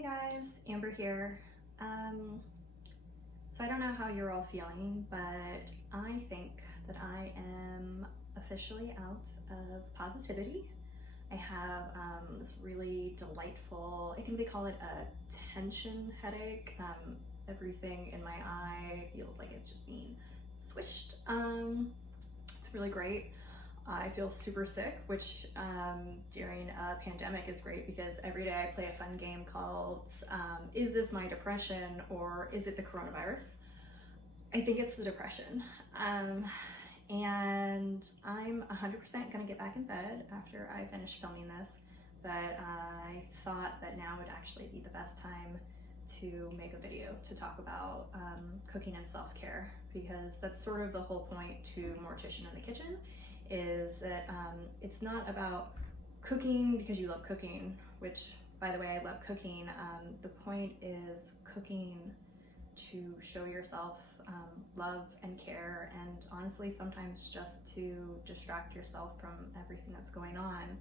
Hey guys, Amber here. So I don't know how you're all feeling, but I think that I am officially out of positivity. I have this really delightful, I think they call it a tension headache. Everything in my eye feels like it's just being swished. It's really great. I feel super sick, which during a pandemic is great because every day I play a fun game called Is This My Depression or Is It the Coronavirus? I think it's the depression. And I'm 100% gonna get back in bed after I finish filming this, but I thought that now would actually be the best time to make a video to talk about cooking and self-care, because that's sort of the whole point to Mortician in the Kitchen, is that it's not about cooking because you love cooking, which, by the way, I love cooking. The point is cooking to show yourself love and care, and honestly sometimes just to distract yourself from everything that's going on.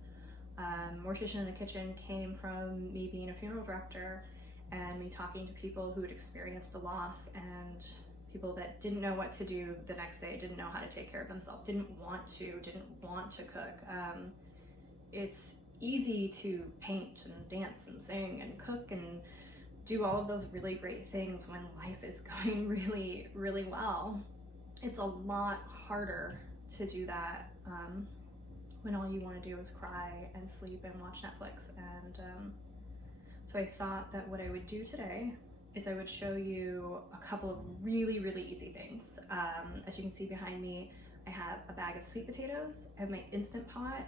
Mortician in the Kitchen came from me being a funeral director and me talking to people who had experienced a loss, and people that didn't know what to do the next day, didn't know how to take care of themselves, didn't want to cook. It's easy to paint and dance and sing and cook and do all of those really great things when life is going really, really well. It's a lot harder to do that when all you want to do is cry and sleep and watch Netflix. And so I thought that what I would do today is I would show you a couple of really, really easy things. As you can see behind me, I have a bag of sweet potatoes, I have my Instant Pot,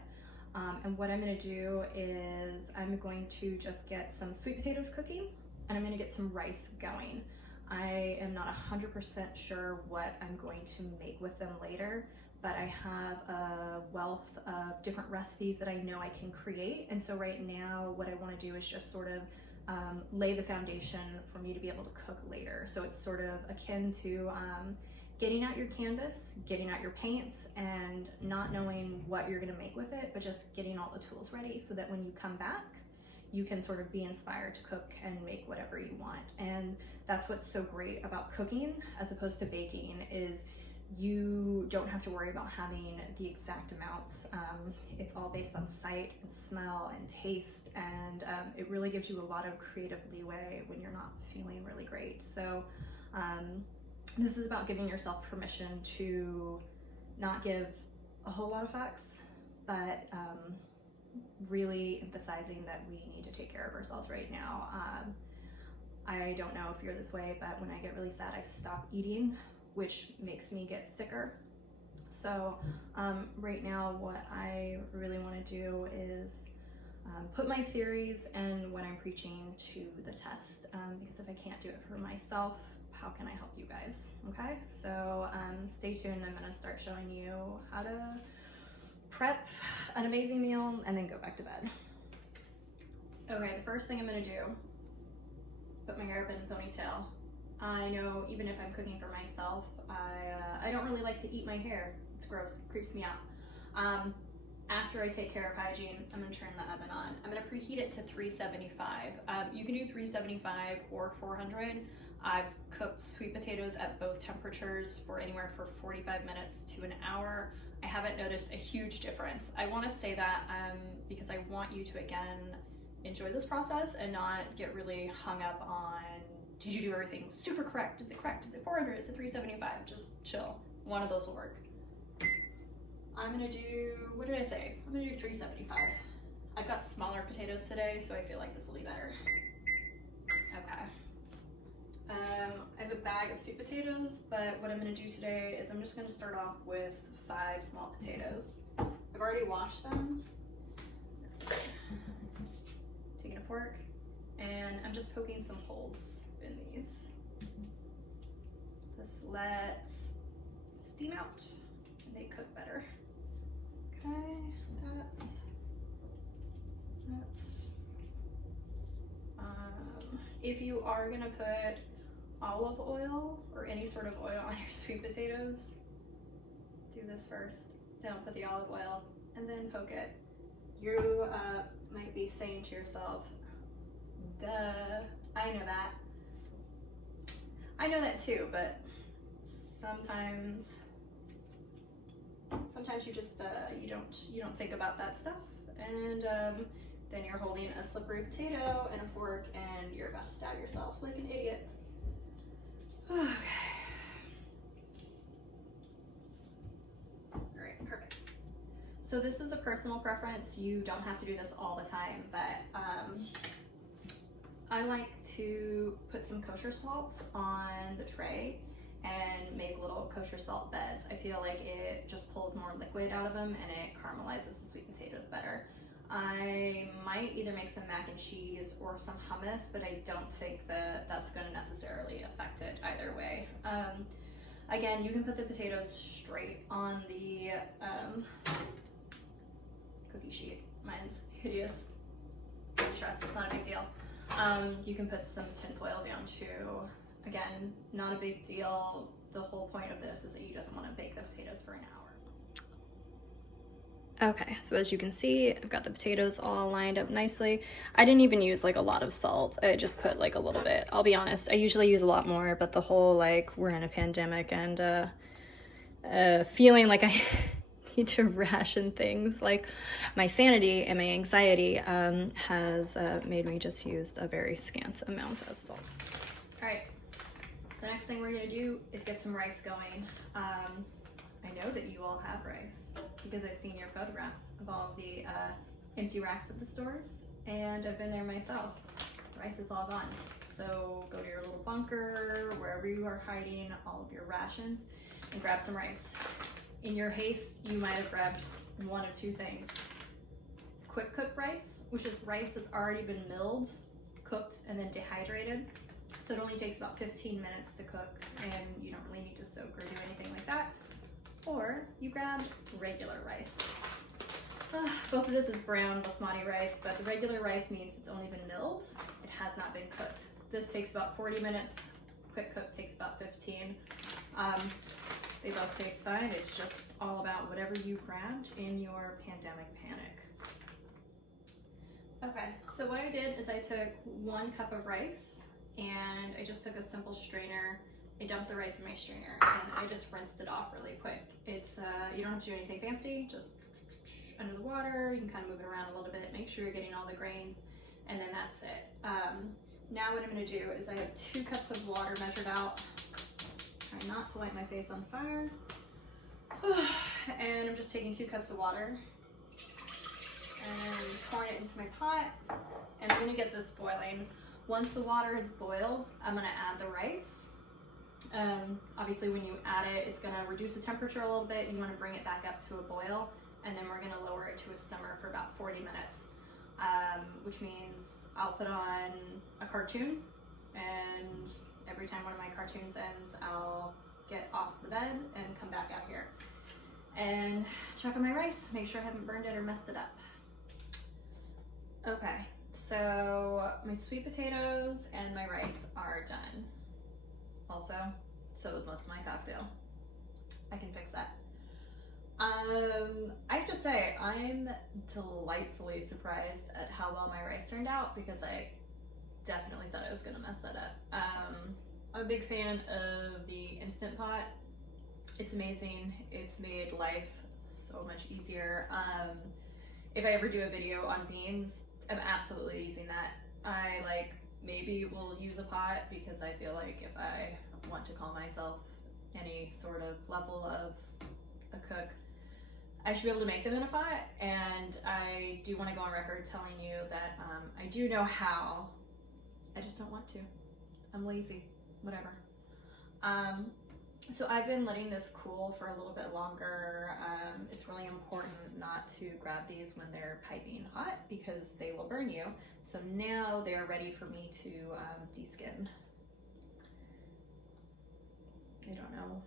and what I'm gonna do is I'm going to just get some sweet potatoes cooking, and I'm gonna get some rice going. I am not 100% sure what I'm going to make with them later, but I have a wealth of different recipes that I know I can create. And so right now, what I wanna do is just sort of lay the foundation for me to be able to cook later. So it's sort of akin to getting out your canvas, getting out your paints, and not knowing what you're gonna make with it, but just getting all the tools ready so that when you come back, you can sort of be inspired to cook and make whatever you want. And that's what's so great about cooking as opposed to baking, is you don't have to worry about having the exact amounts. It's all based on sight and smell and taste, and it really gives you a lot of creative leeway when you're not feeling really great. So this is about giving yourself permission to not give a whole lot of fucks, but really emphasizing that we need to take care of ourselves right now. I don't know if you're this way, but when I get really sad, I stop eating, which makes me get sicker. So right now, what I really want to do is put my theories and what I'm preaching to the test, because if I can't do it for myself, how can I help you guys? Okay, so stay tuned. I'm gonna start showing you how to prep an amazing meal and then go back to bed. Okay, the first thing I'm gonna do is put my hair up in a ponytail. I know even if I'm cooking for myself, I don't really like to eat my hair. It's gross, it creeps me out. After I take care of hygiene, I'm gonna turn the oven on. I'm gonna preheat it to 375. You can do 375 or 400. I've cooked sweet potatoes at both temperatures for anywhere from 45 minutes to an hour. I haven't noticed a huge difference. I wanna say that because I want you to, again, enjoy this process and not get really hung up on, did you do everything super correct? Is it correct? Is it 400? Is it 375? Just chill. One of those will work. I'm gonna do, what did I say? I'm gonna do 375. I've got smaller potatoes today, so I feel like this will be better. Okay. I have a bag of sweet potatoes, but what I'm gonna do today is I'm just gonna start off with 5 small potatoes. I've already washed them. Taking a fork, and I'm just poking some holes in these. This lets steam out and they cook better. Okay, that's if you are gonna put olive oil or any sort of oil on your sweet potatoes, do this first. Don't put the olive oil and then poke it. You might be saying to yourself, duh, I know that. I know that too, but sometimes you just you don't think about that stuff, and then you're holding a slippery potato and a fork, and you're about to stab yourself like an idiot. Okay. All right, perfect. So this is a personal preference. You don't have to do this all the time, but I like to put some kosher salt on the tray and make little kosher salt beds. I feel like it just pulls more liquid out of them and it caramelizes the sweet potatoes better. I might either make some mac and cheese or some hummus, but I don't think that that's going to necessarily affect it either way. Again, you can put the potatoes straight on the cookie sheet. Mine's hideous. Stress, it's not a big deal. You can put some tin foil down too. Again, not a big deal. The whole point of this is that you just want to bake the potatoes for an hour. Okay, so as you can see, I've got the potatoes all lined up nicely. I didn't even use like a lot of salt. I just put like a little bit. I'll be honest, I usually use a lot more, but the whole like we're in a pandemic and feeling like I need to ration things, like my sanity and my anxiety has made me just use a very scant amount of salt. All right, the next thing we're gonna do is get some rice going. I know that you all have rice because I've seen your photographs of all of the empty racks at the stores, and I've been there myself. Rice is all gone. So go to your little bunker, wherever you are hiding all of your rations, and grab some rice. In your haste, you might have grabbed one of two things. Quick cook rice, which is rice that's already been milled, cooked, and then dehydrated. So it only takes about 15 minutes to cook, and you don't really need to soak or do anything like that. Or you grab regular rice. Both of this is brown basmati rice, but the regular rice means it's only been milled. It has not been cooked. This takes about 40 minutes. Quick cook takes about 15. They both taste fine. It's just all about whatever you grabbed in your pandemic panic. Okay, so what I did is I took 1 cup of rice and I just took a simple strainer. I dumped the rice in my strainer and I just rinsed it off really quick. It's you don't have to do anything fancy, just under the water. You can kind of move it around a little bit, make sure you're getting all the grains, and then that's it. Now what I'm gonna do is I have 2 cups of water measured out. Try not to light my face on fire. And I'm just taking 2 cups of water and pouring it into my pot, and I'm gonna get this boiling. Once the water is boiled, I'm gonna add the rice. Obviously when you add it, it's gonna reduce the temperature a little bit. You wanna bring it back up to a boil, and then we're gonna lower it to a simmer for about 40 minutes, which means I'll put on a cartoon, and every time one of my cartoons ends, I'll get off the bed and come back out here and check on my rice, make sure I haven't burned it or messed it up. Okay, so my sweet potatoes and my rice are done. Also, so is most of my cocktail. I can fix that. I have to say, I'm delightfully surprised at how well my rice turned out, because I definitely thought I was gonna mess that up. I'm a big fan of the Instant Pot. It's amazing. It's made life so much easier. If I ever do a video on beans, I'm absolutely using that. I maybe will use a pot because I feel like if I want to call myself any sort of level of a cook, I should be able to make them in a pot. And I do want to go on record telling you that I do know how. I just don't want to. I'm lazy, whatever. So I've been letting this cool for a little bit longer. It's really important not to grab these when they're piping hot because they will burn you. So now they're ready for me to deskin. I don't know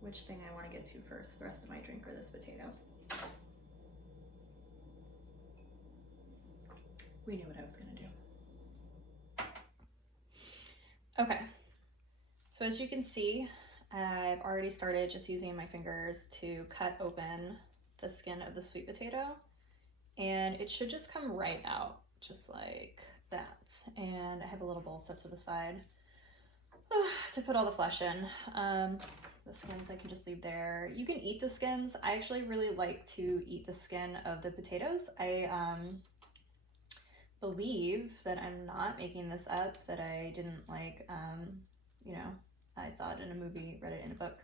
which thing I want to get to first, the rest of my drink or this potato. We knew what I was gonna do. Okay, so as you can see, I've already started just using my fingers to cut open the skin of the sweet potato, and it should just come right out, just like that. And I have a little bowl set to the side to put all the flesh in. The skins I can just leave there. You can eat the skins. I actually really like to eat the skin of the potatoes. I believe that I'm not making this up, that I didn't like, you know, I saw it in a movie, read it in a book,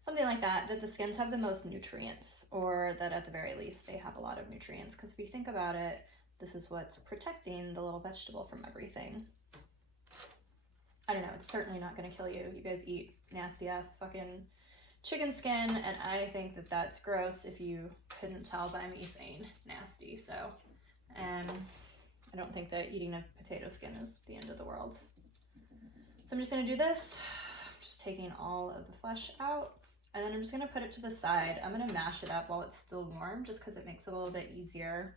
something like that, that the skins have the most nutrients, or that at the very least they have a lot of nutrients. Because if you think about it, this is what's protecting the little vegetable from everything. I don't know, it's certainly not going to kill you. You guys eat nasty ass fucking chicken skin, and I think that that's gross if you couldn't tell by me saying nasty. So, and I don't think that eating a potato skin is the end of the world. So I'm just going to do this. I'm just taking all of the flesh out, and then I'm just going to put it to the side. I'm going to mash it up while it's still warm, just because it makes it a little bit easier.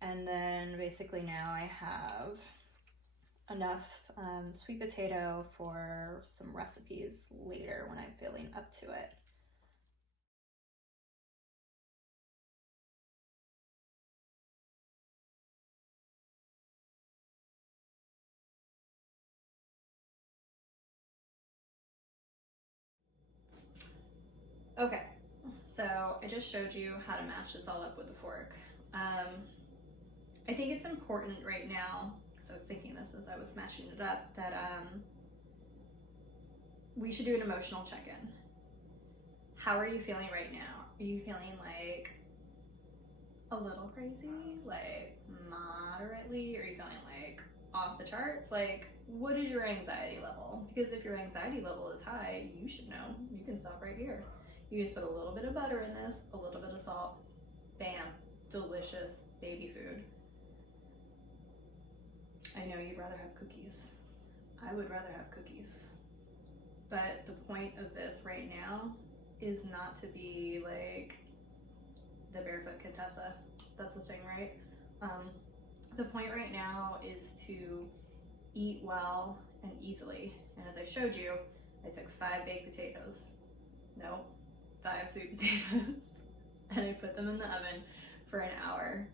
And then basically now I have enough sweet potato for some recipes later when I'm feeling up to it. Okay, so I just showed you how to mash this all up with a fork. I think it's important right now, because I was thinking this as I was smashing it up, that we should do an emotional check-in. How are you feeling right now? Are you feeling like a little crazy, like moderately? Are you feeling like off the charts? Like, what is your anxiety level? Because if your anxiety level is high, you should know. You can stop right here. You just put a little bit of butter in this, a little bit of salt, bam, delicious baby food. I know you'd rather have cookies. I would rather have cookies. But the point of this right now is not to be like the barefoot Contessa. That's the thing, right? The point right now is to eat well and easily. And as I showed you, I took 5 baked potatoes. No, 5 sweet potatoes. And I put them in the oven for an hour.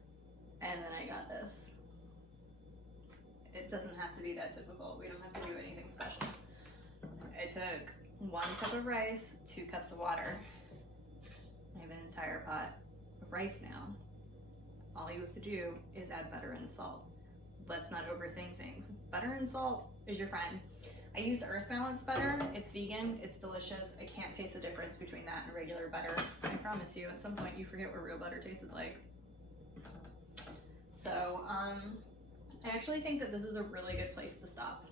And then I got this. It doesn't have to be that difficult. We don't have to do anything special. I took 1 cup of rice, 2 cups of water. I have an entire pot of rice now. All you have to do is add butter and salt. Let's not overthink things. Butter and salt is your friend. I use Earth Balance butter. It's vegan, it's delicious. I can't taste the difference between that and regular butter. I promise you, at some point you forget what real butter tasted like. So, I actually think that this is a really good place to stop.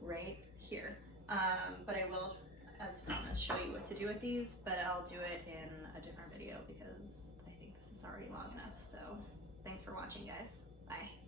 Right here. But I will, as promised, show you what to do with these, but I'll do it in a different video because I think this is already long enough. So thanks for watching, guys. Bye.